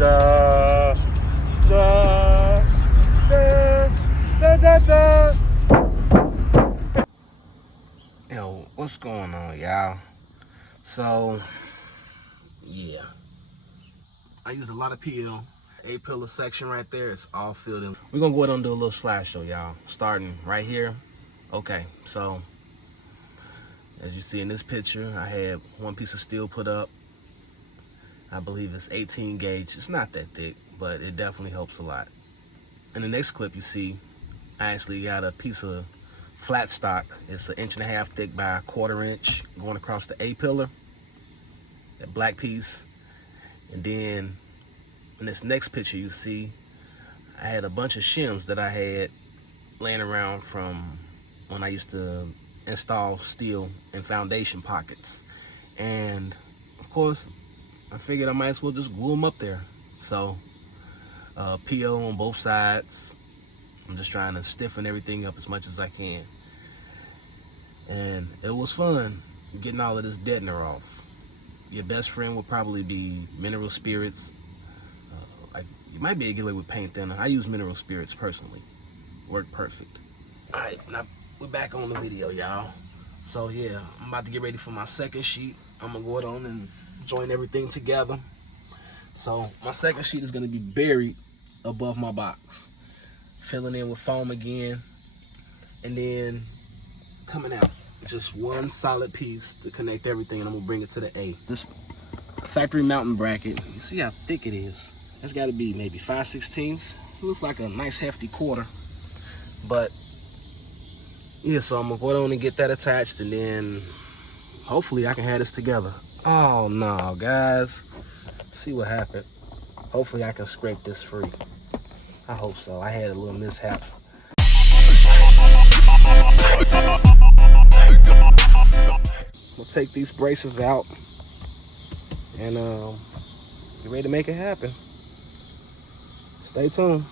Da, da, da, da, da, da. Yo, what's going on, y'all? So, yeah. I used a lot of PL. A-pillar section right there, it's all filled in. We're gonna go ahead and do a little slideshow, y'all. Starting right here. Okay, so as you see in this picture, I had one piece of steel put up. I believe it's 18 gauge. It's not that thick, but it definitely helps a lot. In the next clip you see, I actually got a piece of flat stock. It's 1.5 inches thick by 1/4 inch going across the A-pillar, that black piece. And then in this next picture you see, I had a bunch of shims that I had laying around from when I used to install steel in foundation pockets. And of course, I figured I might as well just glue them up there. So, PO on both sides. I'm just trying to stiffen everything up as much as I can. And it was fun getting all of this deadener off. Your best friend would probably be mineral spirits. You might be able to get away with paint thinner. I use mineral spirits personally. Work perfect. All right, now we're back on the video, y'all. So yeah, I'm about to get ready for my second sheet. I'm gonna go on and join everything together. So my second sheet is gonna be buried above my box. Filling in with foam again. And then coming out, just one solid piece to connect everything, and I'm gonna bring it to the A. This factory mounting bracket, you see how thick it is. That's gotta be maybe 5/16. It looks like a nice hefty quarter. But yeah, so I'm gonna go on and get that attached, and then hopefully I can have this together. Oh no, guys. See what happened. Hopefully I can scrape this free. I hope so. I had a little mishap. We'll take these braces out and get ready to make it happen. Stay tuned.